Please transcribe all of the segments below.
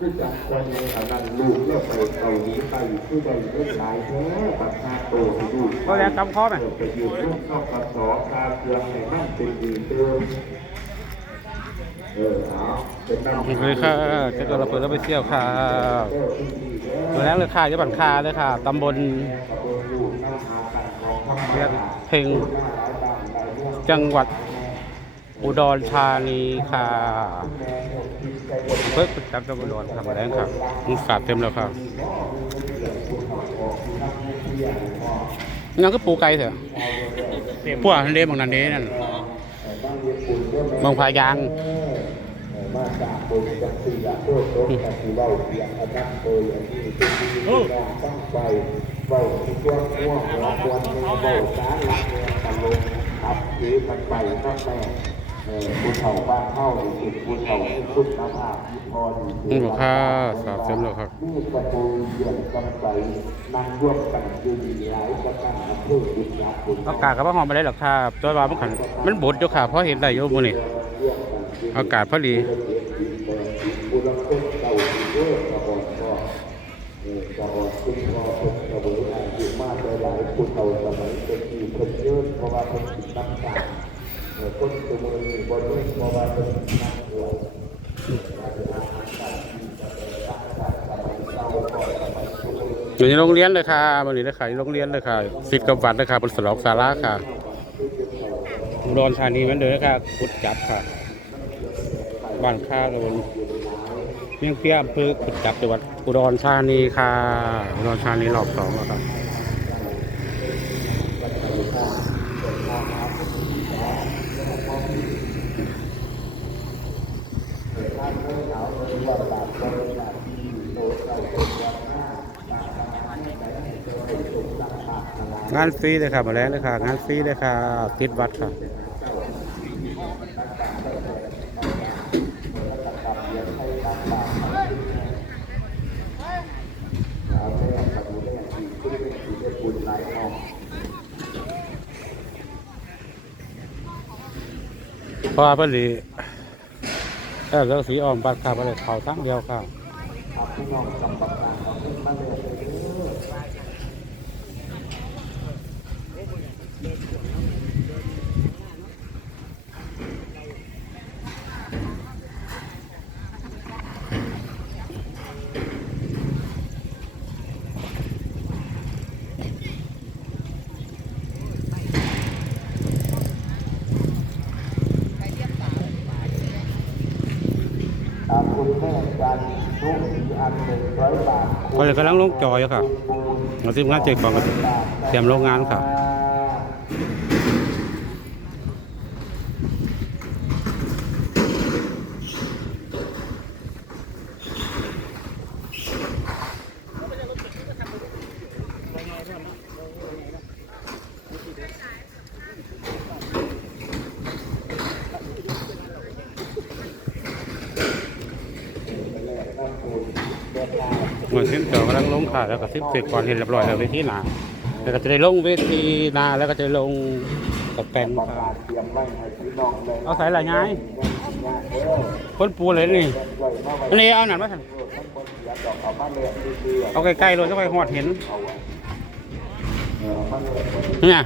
คือจากคนในอันนั้นลูกเลือกไปเกาหลีไปผู้ใดได้หลายแท้ปัญหาโตให้ลูกก็แล้วกำข้อไหมไปยืนร่วมเข้ากับสอคาเครื่องให้มันเป็นดีเติมเออเอาเป็นน้ำสวัสดีค่ะเจ๊ก็เราเปิดแล้วไปเที่ยวค่ะตัวแรกเลยค่ะจะบันคาเลยค่ะตำบลเพลงจังหวัดอุดรธานีค่ะ เพิ่มจอะจำตำรวจทำแรงครับมุขาดเต็มแล้วครับงั้นก็ปูไก่เถอะพวกทะเลบางนันนี้นั่นบางพายางโอ้าจารย์โดยอันนี้เป็นที่ที่น่าตั้งใจเว้าที่ตัวง่วงหัวควรเว้าสาระเงินตะลงขับถือมันไปตั้งแต่เออผู้เฒ่าบ้านเข้าหรือสุดผู้เฒ่าที่คุณภาพที่พอดีนี่บอกค่ะสาบเต็มแล้วครับนี่ประตูเยี่ยมกำใสนั่งร่วมกันดูดีหลายประการอำเภอบุญญาคุณอากาศก็บ่หอมไปได้หรอกค่ะจอยว่ามันขันมันบดอยู่ค่ะเพราะเห็นได้อยู่มื้อนี้อากาศพอดีบุรพเก่าดีเด้อกระบอกก็เออกระบอกคุณพ่อเป็นกระเบืออายุมากหลายๆผู้เฒ่าสมัยเป็นที่เพิ่นเยอะเพราะว่าเพิ่นติดน้ำตาลเออ คนตัวมือนี่บ่เล่นเพราะว่าเพิ่นติดน้ำหัวอยู่ในโรงเรียนเลยค่ะมื้อนี้เลยค่ะโรงเรียนเลยค่ะสิทธิ์กับวัดเลยค่ะบนสลองศาลาค่ะรอุดรธานีมือนเดิมค่ะกุดจับค่ะ บ้านค่าโดนเมียงเปี้ยอำเภอกุดจับจังหวัดอุดรธานีค่ะอุดรธานีรอบสองแล้วครับ งานฟรีเลยค่ะมาแล้วเลยค่ะ งานฟรีเลยค่ะ ติดวัดค่ะพาะว่าเพิ่นสิเออเรื่องสีออมบัดค่ะบ่ได้เขาทั้งเดียวค่ะ ขอบคุณแม่จันทร์ทุ กสีอันหนึ่งร้อยบาทก็เลยกำลังลงจอยอยู่ค่ะเราทีมงานเจ็ดกองก็เตรียมโรงงานค่ะ เหมือนสิ้นจอกำลังลงค่ะแล้วก็ซิปเสร็จก่อนเห็นเรียบร้อยแล้วเวทีหนาแล้วก็จะได้ลงเวทีหนาแล้วก็จะลงกับแปลนประค่ะกาศเตรียมไว้ให้พี่น้องเลยเอาใส่หลายย้ายคนปูเลยนี่อันนี้เอาหนังมาสั่นอยากดอกเอามาเลยดีๆเอาใกล้ๆเลยจะค่อยหอดเห็นเออมาเลยเนี่ย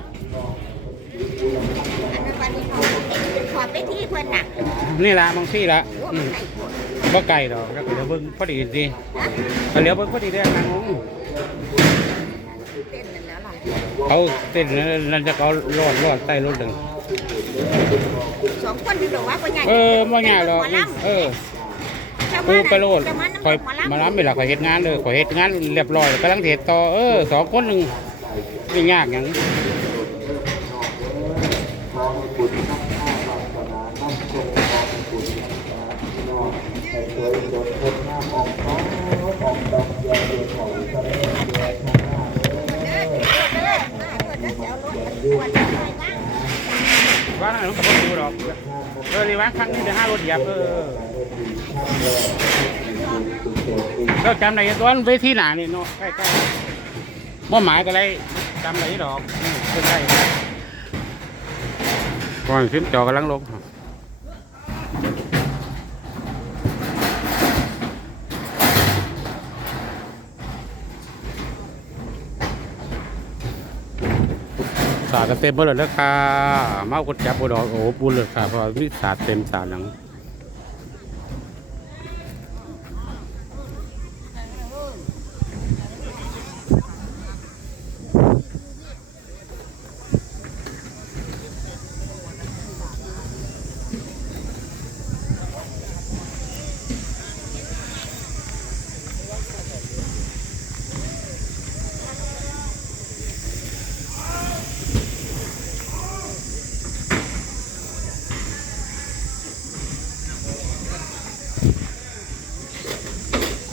วันนี้เขาขอบไปที่เพื่อนน่ะนี่ละบางที่ละอืม บ่ไก่ดอกแล้วก็เดี๋ยวเบิ่งพอดีดีเอาเดี๋ยวเบิ่งพอดีได้ทางนู้นเต้นนั่นแล้วล่ะเขาเต้นนั่นจะเขารอดรอดใต้รถดึงสองคนที่บอกว่าก็ใหญ่เออบ่ง่ายหรอกเออกูไปโลดคอยมาล้ำเวลาคอยเฮ็ดงานเลยคอยเฮ็ดงานเรียบร้อยกำลังเฮ็ดต่อเออสองคนหนึ่งไม่ยากหยัง ขอให้คุณทั้งข้าศาสนาทั้งชมขอให้คุณทั้งสาพี่น้องให้เคยจดพบหน้าออกท้องออกดอกเดีย วเดียวของทะเลเดียวข้างหน้าเลยว่านั่นมันก็บ่อยู่ดอกเออนี่ว่าครั้งนี้เดี๋ยวห้ารถเหยียบเออเราจำได้ตอนเวทีหนานี่เนาะใกล้ๆบ่หมายก็เลยจำได้ดอกอืมใกล้ๆก่อนขึ้นจอกำลังลง สาดกันเต็มหมดเลยนะค่ะเมากดจับบดอกโอ้บุญเลยค่ะเพราะมีสาดเต็มสาดหลัง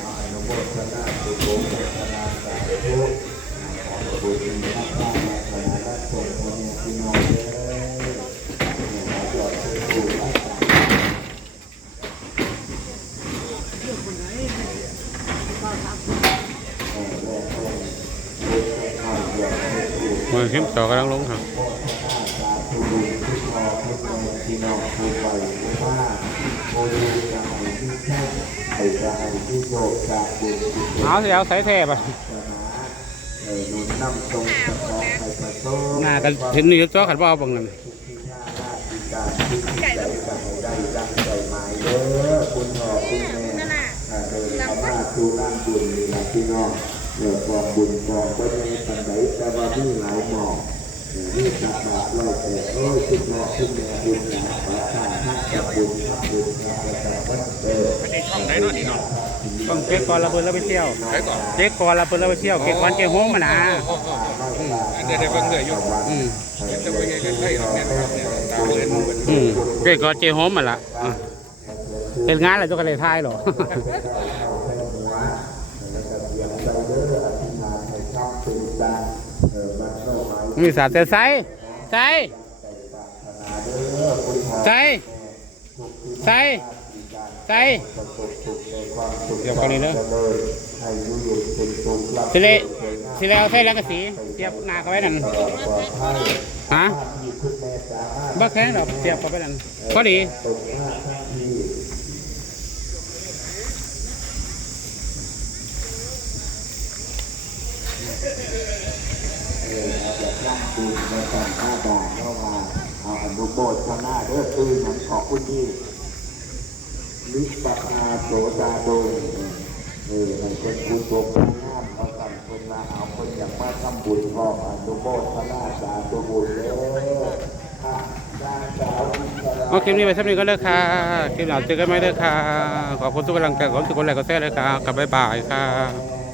อนุโมทนาสุโขโมทนาสาธุขอพระบุญพระพระมาสนาและทรงพระเนตรพี่น้องเด้อเนี่ยมาจอดเป็นผู้รักษา มือเข้มต่อกำลังลงค่ะผู้บุญผู้พอผู้แม่พี่น้องผู้ไปผู้มาโมดูจะให้ที่แท้ไอ้จะให้ที่โชคจากบุญที่เอาเสียวใส่แทบอะชนะเออหนุนนำทรงสะกองไปประโตหน้ากันเห็นนี่จ้อขัดว่าเอาบังนั่นทุกที่หน้าหน้าที่การที่ที่ใจจะให้ได้ดังใจหมายเด้อคุณพ่อคุณแม่อ่าเดิน เข้ามาสู่ร่างบุญนี่ละพี่น้องเออกองบุญกองก็ยังปันไดแต่ว่ามีหลายหมอกเออนี่ตักบาตรร้อยแปดโอ้ยคุณพ่อคุณแม่บุญหลายขอข้าทักกับบุญทักบุญทักแต่วันเออต้องเจ๊กก่อนละเพิ่นแล้วไปเที่ยวเจ๊กก่อนละเพิ่นแล้วไปเที่ยวเก็บวันเก็บโฮมมานะอันเดียวได้เบิ่งเลยอยู่อืมจะไปยังไงเราเนี่ยตาเลยมันอืมเจ๊กก่อนเจ๊โฮมมาละอะเป็นงานอะไรตัวกันเลยทายหรอ มีสาดแต่ใส่ใส่ใส่ใส่ใส่เดี๋ยวกันนี้เนอะสิเลสิเลเอาใส่แล้วก็สีเสียบหน้าเขาไว้นั่นฮะบ้าแค่ดอกเสียบเข้าไปนั่นพอดี นั่งดูในการท่าบาทเข้ามาเอาอนุโมทนาเด้อคือหนังขอบคุณที่ลิปปาโสดาโดยเออให้เป็นบุญตัวผู้งามเอาสั่งคนมาเอาคนอยากมาทำบุญพร้อนุโมทนาสาธุบุญเด้อโอเคนี้ไปสักนิดก็เลิกค่ะคลิปหลังเจอกันไหมเลิกค่ะ ขอบคุณทุกกำลังใจขอบคุณทุกคนแรงก็แซ่เลยค่ะกลับบ๊ายบายค่ะ